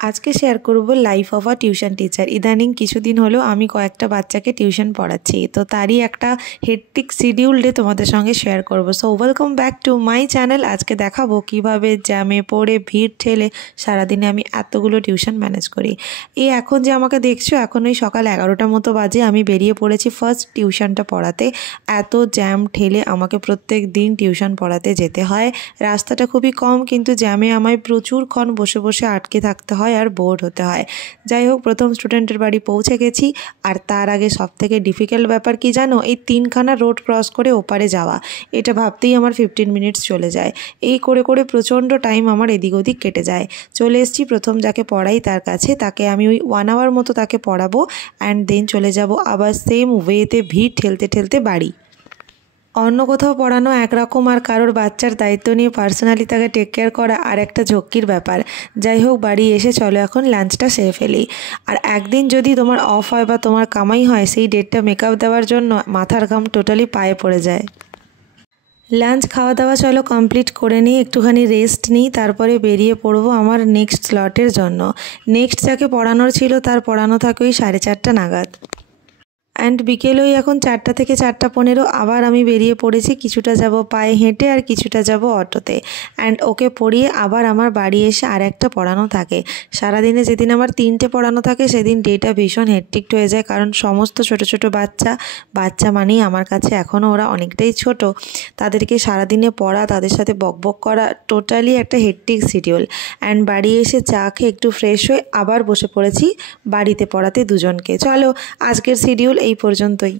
আজকে শেয়ার করব life of a tuition teacher. ইদানিং কিছুদিন হলো আমি কয়েকটা বাচ্চাকে টিউশন পড়াচ্ছি, তো তারই একটা হেক্টিক শিডিউল ডে তোমাদের সঙ্গে শেয়ার করব। So welcome back to my channel. আজকে দেখাবো কিভাবে জ্যামে পড়ে ভিড় ঠেলে সারাদিনে আমি এতগুলো টিউশন ম্যানেজ করি। এখন যে আমাকে দেখছো, এখন ওই সকাল 11টার মতো বাজে, আমি বেরিয়ে পড়েছি ফার্স্ট টিউশনটা পড়াতে। এত জ্যাম ঠেলে আমাকে প্রত্যেক দিন টিউশন পড়াতে যেতে হয়। রাস্তাটা খুবই কম, কিন্তু জ্যামে আমায় প্রচুরক্ষণ বসে বসে আটকে থাকতে হয় আর বোর হতে হয়। যাই হোক, প্রথম স্টুডেন্টের বাড়ি পৌঁছে গেছি। আর তার আগে সবথেকে ডিফিকাল্ট ব্যাপার কি জানো, এই 3খানা রোড ক্রস করে ওপারে যাওয়া। এটা ভাবতেই আমার 15 মিনিটস চলে যায়। এই করে করে প্রচণ্ড টাইম আমার এদিক ওদিক কেটে যায়। চলে এসেছি প্রথম যাকে পড়াই তার কাছে। তাকে আমি ওই 1 আওয়ার মতো তাকে পড়াবো, অ্যান্ড দেন চলে যাব আবার সেম ওয়েতে ভিড় ঠেলতে ঠেলতে বাড়ি। অন্য কোথাও পড়ানো একরকম, আর কারোর বাচ্চার দায়িত্ব নিয়ে পার্সোনালি তাকে টেক কেয়ার করা আর একটা ঝক্কির ব্যাপার। যাই হোক, বাড়ি এসে চলো এখন লাঞ্চটা সেরে ফেলি। আর একদিন যদি তোমার অফ হয় বা তোমার কামাই হয়, সেই ডেটটা মেকআপ দেওয়ার জন্য মাথার ঘাম টোটালি পায়ে পড়ে যায়। লাঞ্চ খাওয়া দাওয়া চলো কমপ্লিট করে নিই, একটুখানি রেস্ট নিই, তারপরে বেরিয়ে পড়বো আমার নেক্সট স্লটের জন্য। নেক্সট যাকে পড়ানোর ছিল তার পড়ানো থাকে ওই 4:30 নাগাদ। অ্যান্ড বিকেলে ওই এখন 4টা থেকে 4:15 আবার আমি বেরিয়ে পড়েছি। কিছুটা যাব পায়ে হেঁটে আর কিছুটা যাব অটোতে। অ্যান্ড ওকে পড়িয়ে আবার আমার বাড়ি এসে আর একটা পড়ানো থাকে। সারাদিনে যেদিন আমার 3টে পড়ানো থাকে সেদিন ডেটা ভীষণ হেক্টিক হয়ে যায়, কারণ সমস্ত ছোট ছোট বাচ্চা মানেই আমার কাছে এখনও ওরা অনেকটাই ছোট। তাদেরকে সারাদিনে পড়া, তাদের সাথে বকবক করা, টোটালি একটা হেক্টিক শিডিউল। অ্যান্ড বাড়ি এসে চা খেয়ে একটু ফ্রেশ হয়ে আবার বসে পড়েছি বাড়িতে পড়াতে দুজনকে। চলো, আজকের শিডিউল এই পর্যন্তই।